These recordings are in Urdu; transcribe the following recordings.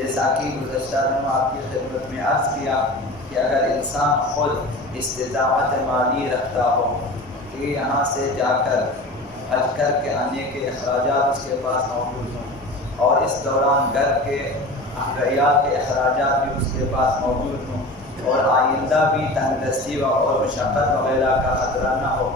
جیسا کہ گزشتہ دنوں آپ کی خدمت میں عرض کیا کہ اگر انسان خود استطاعت مالی رکھتا ہو کہ یہاں سے جا کر حج کر کے آنے کے اخراجات اس کے پاس موجود ہوں اور اس دوران گھر کے عیال کے اخراجات بھی اس کے پاس موجود ہوں اور آئندہ بھی تنگ دستی اور مشقت وغیرہ کا خطرہ نہ ہو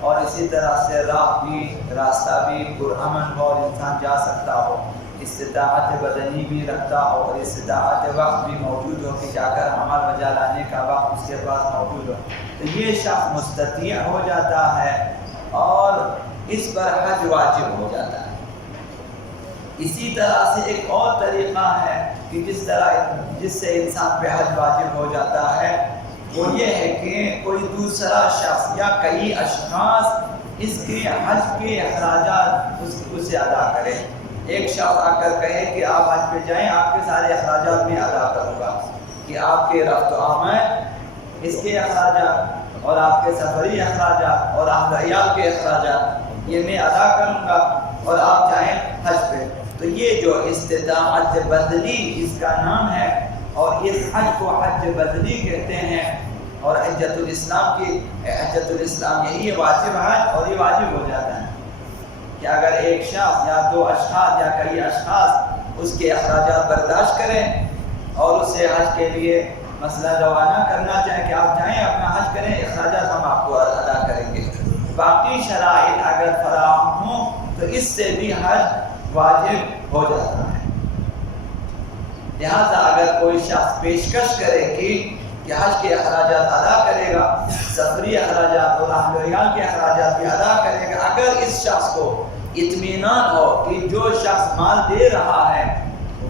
اور اسی طرح سے راستہ بھی پرامن ہو اور انسان جا سکتا ہو، استطاعت بدنی بھی رکھتا ہو اور استطاعت وقت بھی موجود ہو کہ جا کر عمل بجا لانے کا وقت اس کے پاس موجود ہو، تو یہ شخص مستطیع ہو جاتا ہے اور اس پر حج واجب ہو جاتا ہے۔ اسی طرح سے ایک اور طریقہ ہے کہ جس سے انسان پہ حج واجب ہو جاتا ہے، وہ یہ ہے کہ کوئی دوسرا شخص یا کئی اشخاص اس کے حج کے اخراجات اسے ادا کریں۔ ایک شخص آ کر کہے کہ آپ حج پہ جائیں، آپ کے سارے اخراجات میں ادا کروں گا، کہ آپ کے رفت و آمد اس کے اخراجات اور آپ کے سفری اخراجات اور آپ عیال کے اخراجات یہ میں ادا کروں گا اور آپ جائیں حج پہ۔ تو یہ جو استطاعت بدلی اس کا نام ہے اور اس حج کو حج بدلی کہتے ہیں، اور حجۃ الاسلام یہی واجب ہے اور یہ واجب ہو جاتا ہے کہ اگر ایک شخص یا دو اشخاص یا کئی اشخاص اس کے اخراجات برداشت کریں اور اسے حج کے لیے مسئلہ روانہ کرنا چاہیں کہ آپ جائیں اپنا حج کریں، اخراجات ہم آپ کو ادا کریں گے، باقی شرائط اگر فراہم ہوں تو اس سے بھی حج واجب ہو جاتا ہے۔ لہذا اگر کوئی شخص پیشکش کرے کہ حج کے اخراجات ادا کرے گا، سفری اخراجات اور اہل و عیال کے اخراجات بھی ادا کرے گا، اگر اس شخص کو اطمینان ہو کہ جو شخص مال دے رہا ہے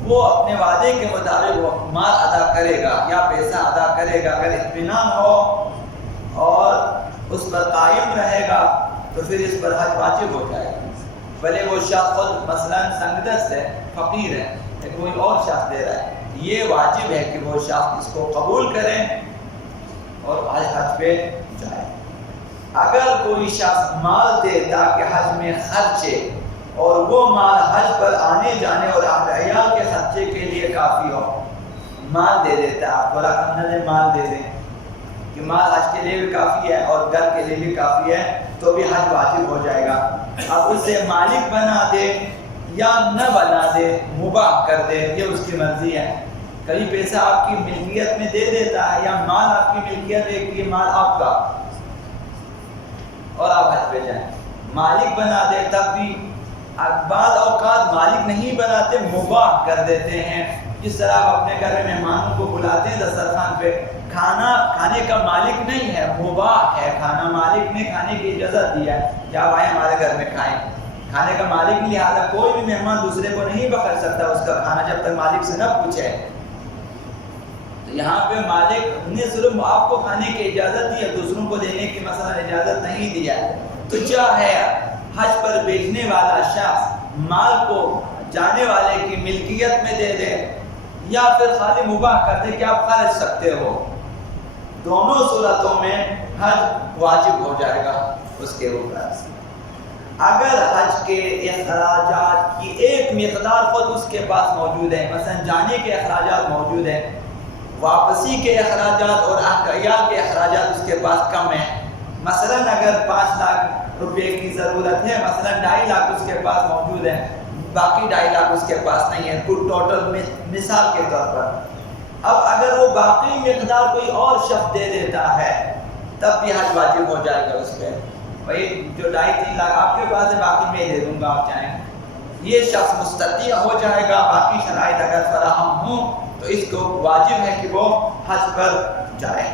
وہ اپنے وعدے کے مطابق وہ مال ادا کرے گا یا پیسہ ادا کرے گا، اگر اطمینان ہو اور اس پر قائم رہے گا تو پھر اس پر حج واجب ہو جائے گا، بھلے وہ شخص خود مثلا تنگدست ہے، فقیر ہے، کوئی اور شخص دے رہا ہے، یہ واجب ہے کہ وہ شخص اس کو قبول کریں اور حج پہ جائے۔ اگر کوئی شخص مال دے تاکہ حج میں خرچے اور وہ مال حج پر آنے جانے اور عیال کے خرچے کے لیے کافی ہو، مال دے دیتا ہے، آپ تھوڑا کم نہ مال دے دیں کہ مال حج کے لیے بھی کافی ہے اور گھر کے لیے بھی کافی ہے تو بھی حج واجب ہو جائے گا۔ اب اسے مالک بنا دے یا نہ بنا دے، مباح کر دے، یہ اس کی مرضی ہے۔ کبھی پیسہ آپ کی ملکیت میں دے دیتا ہے یا مال آپ کی ملکیت ہے کہ یہ مال آپ کا اور آپ حج پہ جائیں، مالک بنا دے تب بھی بعض اوقات مالک نہیں بناتے، مباح کر دیتے ہیں، جس طرح آپ اپنے گھر میں مہمانوں کو بلاتے ہیں دسترخوان پہ، کھانے کا مالک نہیں ہے، مباح ہے کھانا، مالک نے کھانے کی اجازت دی ہے کہ آپ آئیں ہمارے گھر میں کھائیں، کھانے کا مالک نہیں، لہٰذا کوئی بھی مہمان دوسرے کو نہیں پکڑ سکتا اس کا کھانا جب تک مالک سے نہ پوچھے۔ تو یہاں پہ مالک نے صرف آپ کو کھانے کی اجازت دی ہے، دوسروں کو دینے کی مثلا اجازت نہیں دیا ہے، تو چاہے حج پر بھیجنے والا شخص مال کو جانے والے کی ملکیت میں دے دے یا پھر خالی مباح کر دے کہ آپ خرچ سکتے ہو، دونوں صورتوں میں حج واجب ہو جائے گا اس کے اوپر۔ اگر حج کے اخراجات کی ایک مقدار خود اس کے پاس موجود ہے، مثلا جانے کے اخراجات موجود ہیں، واپسی کے اخراجات اور عیال کے اخراجات اس کے پاس کم ہیں، مثلا اگر 5 لاکھ روپے کی ضرورت ہے، مثلا 2.5 لاکھ اس کے پاس موجود ہے، باقی 2.5 لاکھ اس کے پاس نہیں ہے، کل ٹوٹل مثال کے طور پر۔ اب اگر وہ باقی مقدار کوئی اور شخص دے دیتا ہے تب بھی حج واجب ہو جائے گا اس پہ، بھائی جو 2.5-3 لاکھ آپ کے پاس ہے باقی میں دے دوں گا آپ چاہیں، یہ شخص مستطیع ہو جائے گا، باقی شرائط اگر فراہم ہوں تو اس کو واجب ہے کہ وہ حج پر جائے۔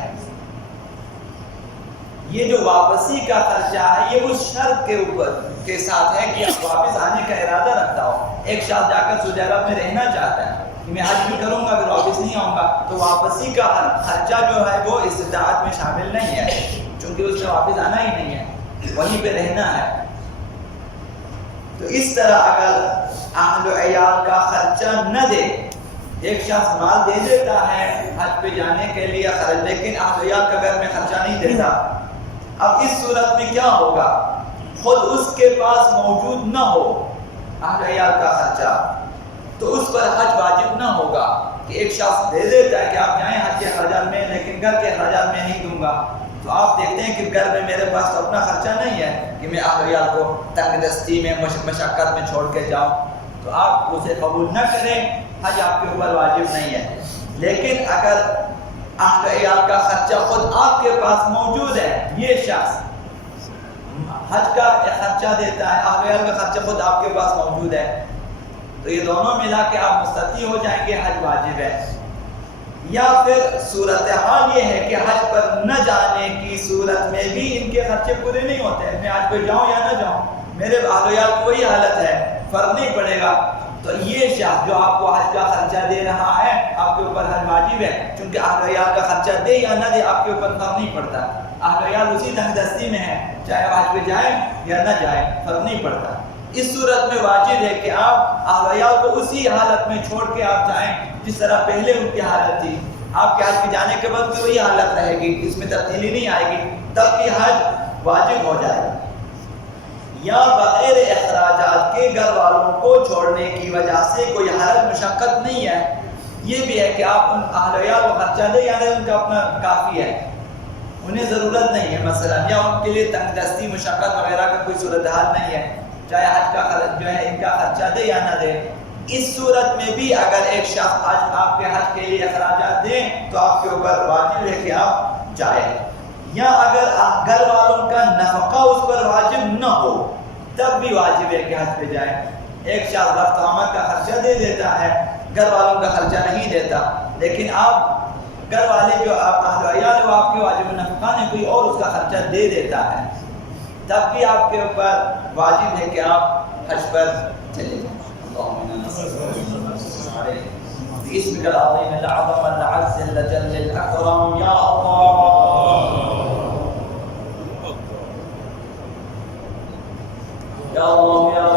یہ جو واپسی کا خرچہ ہے یہ اس شرط کے اوپر کے ساتھ ہے کہ واپس آنے کا ارادہ رکھتا ہو، ایک شخص جا کر سعودی عرب میں رہنا چاہتا ہے، میں حج بھی کروں گا پھر واپس نہیں آؤں گا، تو واپسی کا خرچہ جو ہے وہ استطاعت میں شامل نہیں ہے، چونکہ اس نے واپس آنا ہی نہیں ہے، وہیں پہ رہنا ہے۔ تو اس طرح اگر اہل و عیال کا خرچہ نہ دے، ایک شخص مال دے دیتا ہے حج پہ جانے کے لیے خرچ، لیکن اہل و عیال کا گھر میں خرچہ نہیں دیتا، اب اس صورت میں کیا ہوگا؟ خود اس کے پاس موجود نہ ہو اہل و عیال کا خرچہ تو اس پر حج واجب نہ ہوگا، کہ ایک شخص دے دیتا ہے کہ آپ جائیں حج کے اخراجات میں لیکن گھر کے اخراجات میں نہیں دوں گا، تو آپ دیکھتے ہیں کہ گھر میں میرے پاس تو اپنا خرچہ نہیں ہے کہ میں اہل عیال کو تنگ دستی میں مشقت میں چھوڑ کے جاؤں، تو آپ اسے قبول نہ کریں، حج آپ کے اوپر واجب نہیں ہے۔ لیکن اگر اہل عیال کا خرچہ خود آپ کے پاس موجود ہے، یہ شخص حج کا خرچہ دیتا ہے، اہل عیال کا خرچہ خود آپ کے پاس موجود ہے، تو یہ دونوں ملا کے آپ مستطیع ہو جائیں گے، حج واجب ہے۔ یا پھر صورتحال یہ ہے کہ حج پر نہ جانے کی صورت میں بھی ان کے خرچے پورے نہیں ہوتے، میں حج پہ جاؤں یا نہ جاؤں میرے اہل عیال کو وہی حالت ہے، فرق نہیں پڑے گا، تو یہ شخص جو آپ کو حج کا خرچہ دے رہا ہے آپ کے اوپر حج واجب ہے، چونکہ اہل عیال کا خرچہ دے یا نہ دے آپ کے اوپر فرق نہیں پڑتا، اہل عیال اسی تنگ دستی میں ہے، چاہے حج پہ جائیں یا نہ جائیں فرق نہیں پڑتا۔ اس صورت میں واجب ہے کہ آپ اہل عیال کو اسی حالت میں چھوڑ کے آپ جائیں جس طرح پہلے ان کی حالت تھی، آپ کے حج پہ جانے کے بعد بھی وہی حالت رہے گی، اس میں تبدیلی نہیں آئے گی، تب بھی حج واجب ہو جائے گا۔ یا بغیر اخراجات کے گھر والوں کو چھوڑنے کی وجہ سے کوئی حرج مشقت نہیں ہے، یہ بھی ہے کہ آپ ان اہل عیال کو خرچہ دیں یا ان کا اپنا کافی ہے، انہیں ضرورت نہیں ہے مثلا، یا ان کے لیے تنگ دستی مشقت وغیرہ کا کوئی صورتحال نہیں ہے، چاہے حج کا خرچ جو ہے ان کا خرچہ دے یا نہ دے۔ اس صورت میں بھی اگر ایک شخص آپ کے حج کے لیے اخراجات دیں تو آپ کے اوپر واجب ہے کہ آپ جائیں، یا اگر گھر والوں کا نفقہ اس پر واجب نہ ہو تب بھی واجب ہے کہ حج پہ جائیں۔ ایک شخص رفت آمد کا خرچہ دے دیتا ہے، گھر والوں کا خرچہ نہیں دیتا، لیکن آپ گھر والے جو آپ اہل عیال وہ آپ کے واجب نفقہ نے کوئی اور اس کا خرچہ دے دیتا ہے، تب بھی آپ کے اوپر واجب ہے کہ آپ حج پر چلے جائیں۔ باسمك العظيم الأعظم الأعز الجل الأكرم يا الله يا الله يا